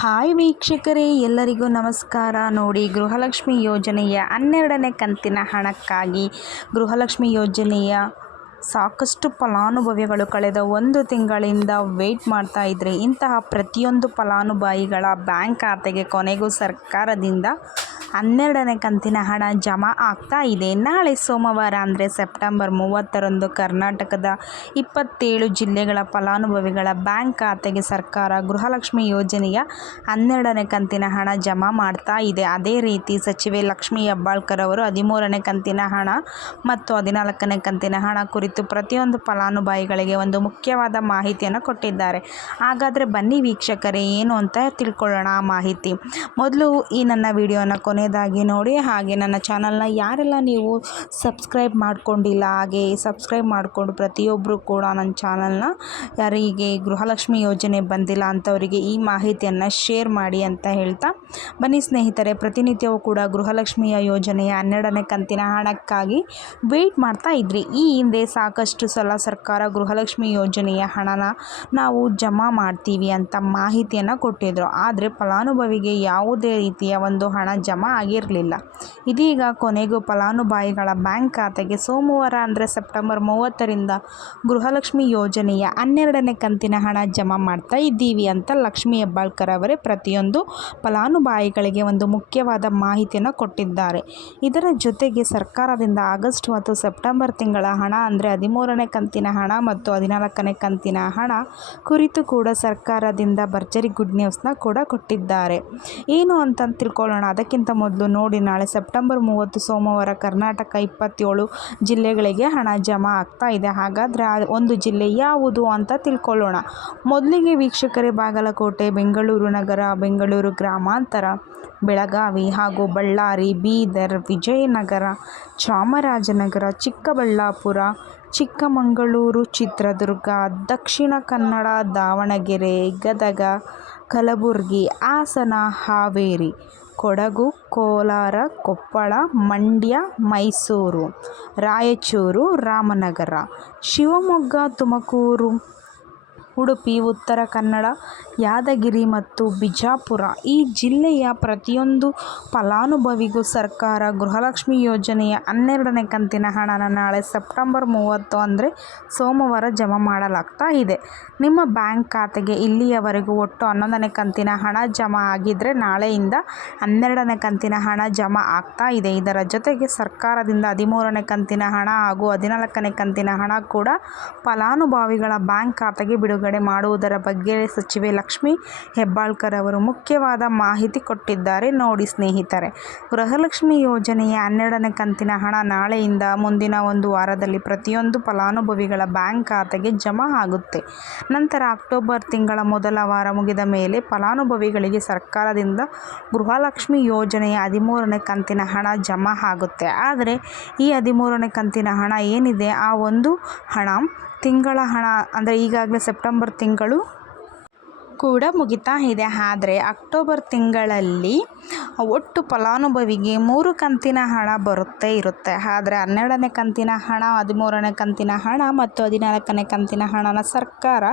Hi ವೀಕ್ಷಕರೇ, ಎಲ್ಲರಿಗೂ ನಮಸ್ಕಾರ. ನೋಡಿ, ಗೃಹಲಕ್ಷ್ಮಿ ಯೋಜನೆಯ 12ನೇ ಕಂತಿನ ಹಣಕ್ಕಾಗಿ ಗೃಹಲಕ್ಷ್ಮಿ ಯೋಜನೆಯ ಸಾಕಷ್ಟು ಫಲಾನುಭವಿಗಳು ಕಳೆದ 1 ತಿಂಗಳಿಂದ ವೆಯ್ಟ್ ಮಾಡ್ತಾ ಇದ್ರಿ. ಇಂತಹ ಪ್ರತಿಯೊಂದು ಫಲಾನುಭವಿಗಳ ಬ್ಯಾಂಕ್ ಖಾತೆಗೆ ಕೊನೆಗೂ ಸರ್ಕಾರದಿಂದ 12ನೇ ಕಂತಿನ ಹಣ ಜಮಾ ಆಗ್ತಾ ಇದೆ. ನಾಳೆ ಸೋಮವಾರ ಅಂದರೆ ಸೆಪ್ಟೆಂಬರ್ 30ರಂದು ಕರ್ನಾಟಕದ 27 ಜಿಲ್ಲೆಗಳ ಫಲಾನುಭವಿಗಳ ಬ್ಯಾಂಕ್ ಖಾತೆಗೆ ಸರ್ಕಾರ ಗೃಹಲಕ್ಷ್ಮಿ ಯೋಜನೆಯ 12ನೇ ಕಂತಿನ ಹಣ ಜಮಾ ಮಾಡ್ತಾ ಇದೆ. ಅದೇ ರೀತಿ ಸಚಿವೆ ಲಕ್ಷ್ಮೀ ಹೆಬ್ಬಾಳ್ಕರ್ ಅವರು 13ನೇ ಕಂತಿನ ಹಣ ಮತ್ತು 14ನೇ ಕಂತಿನ ಹಣ ಕುರಿತು ಪ್ರತಿಯೊಂದು ಫಲಾನುಭವಿಗಳಿಗೆ ಒಂದು ಮುಖ್ಯವಾದ ಮಾಹಿತಿಯನ್ನು ಕೊಟ್ಟಿದ್ದಾರೆ. ಹಾಗಾದರೆ ಬನ್ನಿ ವೀಕ್ಷಕರೇ, ಏನು ಅಂತ ತಿಳ್ಕೊಳ್ಳೋಣ ಆ ಮಾಹಿತಿ. ಮೊದಲು ಈ ನನ್ನ ವಿಡಿಯೋನ ಕೊನೆಯದಾಗಿ ನೋಡಿ, ಹಾಗೆ ನನ್ನ ಚಾನಲ್ನ ಯಾರೆಲ್ಲ ನೀವು ಸಬ್ಸ್ಕ್ರೈಬ್ ಮಾಡ್ಕೊಂಡಿಲ್ಲ ಹಾಗೆ ಸಬ್ಸ್ಕ್ರೈಬ್ ಮಾಡಿಕೊಂಡು ಪ್ರತಿಯೊಬ್ಬರು ಕೂಡ ನನ್ನ ಚಾನಲ್ನ ಯಾರಿಗೆ ಗೃಹಲಕ್ಷ್ಮಿ ಯೋಜನೆ ಬಂದಿಲ್ಲ ಅಂಥವರಿಗೆ ಈ ಮಾಹಿತಿಯನ್ನು ಶೇರ್ ಮಾಡಿ ಅಂತ ಹೇಳ್ತಾ, ಬನ್ನಿ ಸ್ನೇಹಿತರೆ, ಪ್ರತಿನಿತ್ಯವೂ ಕೂಡ ಗೃಹಲಕ್ಷ್ಮಿಯ ಯೋಜನೆಯ 12ನೇ ಕಂತಿನ ಹಣಕ್ಕಾಗಿ ವೆಯ್ಟ್ ಮಾಡ್ತಾ ಇದ್ರಿ. ಈ ಹಿಂದೆ ಸಾಕಷ್ಟು ಸಲ ಸರ್ಕಾರ ಗೃಹಲಕ್ಷ್ಮಿ ಯೋಜನೆಯ ಹಣನ ನಾವು ಜಮಾ ಮಾಡ್ತೀವಿ ಅಂತ ಮಾಹಿತಿಯನ್ನು ಕೊಟ್ಟಿದ್ರು. ಆದರೆ ಫಲಾನುಭವಿಗೆ ಯಾವುದೇ ರೀತಿಯ ಒಂದು ಹಣ ಜಮಾ ಆಗಿರಲಿಲ್ಲ. ಇದೀಗ ಕೊನೆಗೂ ಫಲಾನುಭವಿಗಳ ಬ್ಯಾಂಕ್ ಖಾತೆಗೆ ಸೋಮವಾರ ಅಂದರೆ ಸೆಪ್ಟೆಂಬರ್ 30ರಿಂದ ಗೃಹಲಕ್ಷ್ಮಿ ಯೋಜನೆಯ 12ನೇ ಕಂತಿನ ಹಣ ಜಮಾ ಮಾಡ್ತಾ ಇದ್ದೀವಿ ಅಂತ ಲಕ್ಷ್ಮೀ ಹೆಬ್ಬಾಳ್ಕರ್ ಅವರೇ ಪ್ರತಿಯೊಂದು ಫಲಾನುಭವಿಗಳಿಗೆ ಒಂದು ಮುಖ್ಯವಾದ ಮಾಹಿತಿಯನ್ನು ಕೊಟ್ಟಿದ್ದಾರೆ. ಇದರ ಜೊತೆಗೆ ಸರ್ಕಾರದಿಂದ ಆಗಸ್ಟ್ ಮತ್ತು ಸೆಪ್ಟೆಂಬರ್ ತಿಂಗಳ ಹಣ ಅಂದರೆ 13ನೇ ಕಂತಿನ ಹಣ ಮತ್ತು 14ನೇ ಕಂತಿನ ಹಣ ಕುರಿತು ಕೂಡ ಸರ್ಕಾರದಿಂದ ಭರ್ಜರಿ ಗುಡ್ ನ್ಯೂಸ್ನ ಕೂಡ ಕೊಟ್ಟಿದ್ದಾರೆ. ಏನು ಅಂತ ತಿಳ್ಕೊಳ್ಳೋಣ. ಅದಕ್ಕಿಂತ ಮೊದಲು ನೋಡಿ, ನಾಳೆ ಸೆಪ್ಟೆಂಬರ್ 30 ಸೋಮವಾರ ಕರ್ನಾಟಕ 27 ಜಿಲ್ಲೆಗಳಿಗೆ ಹಣ ಜಮಾ ಆಗ್ತಾ ಇದೆ. ಹಾಗಾದರೆ ಆ ಒಂದು ಜಿಲ್ಲೆ ಯಾವುದು ಅಂತ ತಿಳ್ಕೊಳ್ಳೋಣ. ಮೊದಲಿಗೆ ವೀಕ್ಷಕರೇ, ಬಾಗಲಕೋಟೆ, ಬೆಂಗಳೂರು ನಗರ, ಬೆಂಗಳೂರು ಗ್ರಾಮಾಂತರ, ಬೆಳಗಾವಿ ಹಾಗೂ ಬಳ್ಳಾರಿ, ಬೀದರ್, ವಿಜಯನಗರ, ಚಾಮರಾಜನಗರ, ಚಿಕ್ಕಬಳ್ಳಾಪುರ, ಚಿಕ್ಕಮಗಳೂರು, ಚಿತ್ರದುರ್ಗ, ದಕ್ಷಿಣ ಕನ್ನಡ, ದಾವಣಗೆರೆ, ಗದಗ, ಕಲಬುರಗಿ, ಹಾಸನ, ಹಾವೇರಿ, ಕೊಡಗು, ಕೋಲಾರ, ಕೊಪ್ಪಳ, ಮಂಡ್ಯ, ಮೈಸೂರು, ರಾಯಚೂರು, ರಾಮನಗರ, ಶಿವಮೊಗ್ಗ, ತುಮಕೂರು, ಉಡುಪಿ, ಉತ್ತರ ಕನ್ನಡ, ಯಾದಗಿರಿ ಮತ್ತು ಬಿಜಾಪುರ ಈ ಜಿಲ್ಲೆಯ ಪ್ರತಿಯೊಂದು ಫಲಾನುಭವಿಗೂ ಸರ್ಕಾರ ಗೃಹಲಕ್ಷ್ಮಿ ಯೋಜನೆಯ 12ನೇ ಕಂತಿನ ಹಣನ ನಾಳೆ ಸೆಪ್ಟೆಂಬರ್ 30 ಅಂದರೆ ಸೋಮವಾರ ಜಮಾ ಮಾಡಲಾಗ್ತಾ ಇದೆ. ನಿಮ್ಮ ಬ್ಯಾಂಕ್ ಖಾತೆಗೆ ಇಲ್ಲಿಯವರೆಗೂ ಒಟ್ಟು 11ನೇ ಕಂತಿನ ಹಣ ಜಮಾ ಆಗಿದ್ದರೆ ನಾಳೆಯಿಂದ 12ನೇ ಕಂತಿನ ಹಣ ಜಮಾ ಆಗ್ತಾ ಇದೆ. ಇದರ ಜೊತೆಗೆ ಸರ್ಕಾರದಿಂದ 13ನೇ ಕಂತಿನ ಹಣ ಹಾಗೂ 14ನೇ ಕಂತಿನ ಹಣ ಕೂಡ ಫಲಾನುಭವಿಗಳ ಬ್ಯಾಂಕ್ ಖಾತೆಗೆ ಬಿಡುಗಡೆ ಮಾಡುವುದರ ಬಗ್ಗೆ ಸಚಿವೆ ಲಕ್ಷ್ಮೀ ಹೆಬ್ಬಾಳ್ಕರ್ ಅವರು ಮುಖ್ಯವಾದ ಮಾಹಿತಿ ಕೊಟ್ಟಿದ್ದಾರೆ. ನೋಡಿ ಸ್ನೇಹಿತರೆ, ಗೃಹಲಕ್ಷ್ಮಿ ಯೋಜನೆಯ 12ನೇ ಕಂತಿನ ಹಣ ನಾಳೆಯಿಂದ ಮುಂದಿನ ಒಂದು ವಾರದಲ್ಲಿ ಪ್ರತಿಯೊಂದು ಫಲಾನುಭವಿಗಳ ಬ್ಯಾಂಕ್ ಖಾತೆಗೆ ಜಮಾ ಆಗುತ್ತೆ. ನಂತರ ಅಕ್ಟೋಬರ್ ತಿಂಗಳ ಮೊದಲ ವಾರ ಮುಗಿದ ಮೇಲೆ ಫಲಾನುಭವಿಗಳಿಗೆ ಸರ್ಕಾರದಿಂದ ಗೃಹಲಕ್ಷ್ಮಿ ಯೋಜನೆಯ 13ನೇ ಕಂತಿನ ಹಣ ಜಮಾ ಆಗುತ್ತೆ. ಆದರೆ ಈ 13ನೇ ಕಂತಿನ ಹಣ ಏನಿದೆ, ಆ ಒಂದು ಹಣ ತಿಂಗಳ ಹಣ ಅಂದರೆ ಈಗಾಗಲೇ ಸೆಪ್ಟೆಂಬರ್ ತಿಂಗಳು ಕೂಡ ಮುಗಿತಾ ಇದೆ. ಆದರೆ ಅಕ್ಟೋಬರ್ ತಿಂಗಳಲ್ಲಿ ಒಟ್ಟು ಫಲಾನುಭವಿಗೆ 3 ಕಂತಿನ ಹಣ ಇರುತ್ತೆ. ಆದರೆ 12ನೇ ಕಂತಿನ ಹಣ, 13ನೇ ಕಂತಿನ ಹಣ ಮತ್ತು 14ನೇ ಕಂತಿನ ಹಣನ ಸರ್ಕಾರ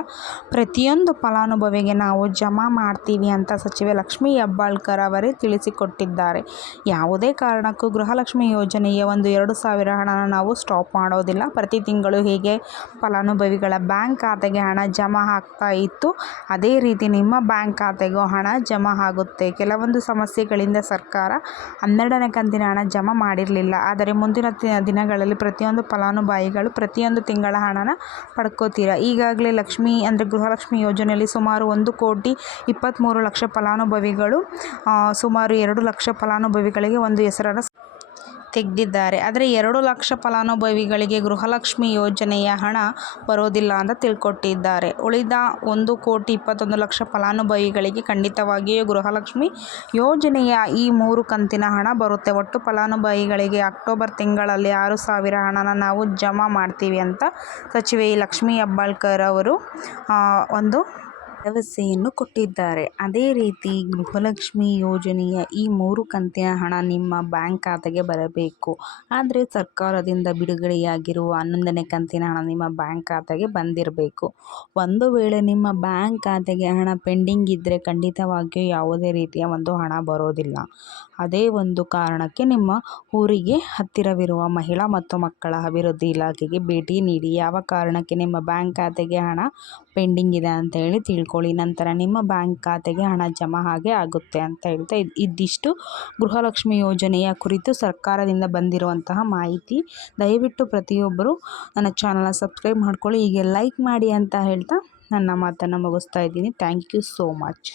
ಪ್ರತಿಯೊಂದು ಫಲಾನುಭವಿಗೆ ನಾವು ಜಮಾ ಮಾಡ್ತೀವಿ ಅಂತ ಸಚಿವೆ ಲಕ್ಷ್ಮೀ ಹೆಬ್ಬಾಳ್ಕರ್ ಅವರೇ ತಿಳಿಸಿಕೊಟ್ಟಿದ್ದಾರೆ. ಯಾವುದೇ ಕಾರಣಕ್ಕೂ ಗೃಹಲಕ್ಷ್ಮಿ ಯೋಜನೆಯ ಒಂದು 2,000 ಹಣನ ನಾವು ಸ್ಟಾಪ್ ಮಾಡೋದಿಲ್ಲ. ಪ್ರತಿ ತಿಂಗಳು ಹೇಗೆ ಫಲಾನುಭವಿಗಳ ಬ್ಯಾಂಕ್ ಖಾತೆಗೆ ಹಣ ಜಮಾ ಆಗ್ತಾ ಇತ್ತು, ಅದೇ ರೀತಿ ನಿಮ್ಮ ಬ್ಯಾಂಕ್ ಖಾತೆಗೂ ಹಣ ಜಮಾ ಆಗುತ್ತೆ. ಕೆಲವೊಂದು ಸಮಸ್ಯೆಗಳಿಂದ ಸರ್ಕಾರ 12ನೇ ಕಂತಿನ ಹಣ ಜಮಾ ಮಾಡಿರಲಿಲ್ಲ. ಆದರೆ ಮುಂದಿನ ದಿನಗಳಲ್ಲಿ ಪ್ರತಿಯೊಂದು ಫಲಾನುಭವಿಗಳು ಪ್ರತಿಯೊಂದು ತಿಂಗಳ ಹಣನ ಪಡ್ಕೋತೀರಾ. ಈಗಾಗಲೇ ಗೃಹಲಕ್ಷ್ಮಿ ಯೋಜನೆಯಲ್ಲಿ ಸುಮಾರು 1,23,00,000 ಫಲಾನುಭವಿಗಳು ಸುಮಾರು 2 ಲಕ್ಷ ಫಲಾನುಭವಿಗಳಿಗೆ ಒಂದು ಹೆಸರನ್ನು ತೆಗೆದಿದ್ದಾರೆ. ಆದರೆ 2 ಲಕ್ಷ ಫಲಾನುಭವಿಗಳಿಗೆ ಗೃಹಲಕ್ಷ್ಮಿ ಯೋಜನೆಯ ಹಣ ಬರೋದಿಲ್ಲ ಅಂತ ತಿಳ್ಕೊಟ್ಟಿದ್ದಾರೆ. ಉಳಿದ 1,21,00,000 ಫಲಾನುಭವಿಗಳಿಗೆ ಖಂಡಿತವಾಗಿಯೂ ಗೃಹಲಕ್ಷ್ಮಿ ಯೋಜನೆಯ ಈ 3 ಕಂತಿನ ಹಣ ಬರುತ್ತೆ. ಒಟ್ಟು ಫಲಾನುಭವಿಗಳಿಗೆ ಅಕ್ಟೋಬರ್ ತಿಂಗಳಲ್ಲಿ 6,000 ಹಣನ ನಾವು ಜಮಾ ಮಾಡ್ತೀವಿ ಅಂತ ಸಚಿವೆ ಲಕ್ಷ್ಮೀ ಹೆಬ್ಬಾಳ್ಕರ್ ಅವರು ಒಂದು ಭರವಸೆಯನ್ನು ಕೊಟ್ಟಿದ್ದಾರೆ. ಅದೇ ರೀತಿ ಗೃಹಲಕ್ಷ್ಮಿ ಯೋಜನೆಯ ಈ 3 ಕಂತಿನ ಹಣ ನಿಮ್ಮ ಬ್ಯಾಂಕ್ ಖಾತೆಗೆ ಬರಬೇಕು. ಆದರೆ ಸರ್ಕಾರದಿಂದ ಬಿಡುಗಡೆಯಾಗಿರುವ 11ನೇ ಕಂತಿನ ಹಣ ನಿಮ್ಮ ಬ್ಯಾಂಕ್ ಖಾತೆಗೆ ಬಂದಿರಬೇಕು. ಒಂದು ವೇಳೆ ನಿಮ್ಮ ಬ್ಯಾಂಕ್ ಖಾತೆಗೆ ಹಣ ಪೆಂಡಿಂಗ್ ಇದ್ದರೆ ಖಂಡಿತವಾಗಿಯೂ ಯಾವುದೇ ರೀತಿಯ ಒಂದು ಹಣ ಬರೋದಿಲ್ಲ. ಅದೇ ಒಂದು ಕಾರಣಕ್ಕೆ ನಿಮ್ಮ ಊರಿಗೆ ಹತ್ತಿರವಿರುವ ಮಹಿಳಾ ಮತ್ತು ಮಕ್ಕಳ ಅಭಿವೃದ್ಧಿ ಇಲಾಖೆಗೆ ಭೇಟಿ ನೀಡಿ ಯಾವ ಕಾರಣಕ್ಕೆ ನಿಮ್ಮ ಬ್ಯಾಂಕ್ ಖಾತೆಗೆ ಹಣ ಪೆಂಡಿಂಗ್ ಇದೆ ಅಂತ ಹೇಳಿ ತಿಳ್ಕೊಳ್ಳಿ. ನಂತರ ನಿಮ್ಮ ಬ್ಯಾಂಕ್ ಖಾತೆಗೆ ಹಣ ಜಮಾ ಆಗುತ್ತೆ ಅಂತ ಹೇಳ್ತಾ ಇದಿಷ್ಟು ಗೃಹಲಕ್ಷ್ಮಿ ಯೋಜನೆಯ ಕುರಿತು ಸರ್ಕಾರದಿಂದ ಬಂದಿರುವಂತಹ ಮಾಹಿತಿ. ದಯವಿಟ್ಟು ಪ್ರತಿಯೊಬ್ಬರು ನನ್ನ ಚಾನಲ್ನ ಸಬ್ಸ್ಕ್ರೈಬ್ ಮಾಡ್ಕೊಳ್ಳಿ, ಹೀಗೆ ಲೈಕ್ ಮಾಡಿ ಅಂತ ಹೇಳ್ತಾ ನನ್ನ ಮಾತನ್ನು ಮುಗಿಸ್ತಾ ಇದ್ದೀನಿ. Thank you so much.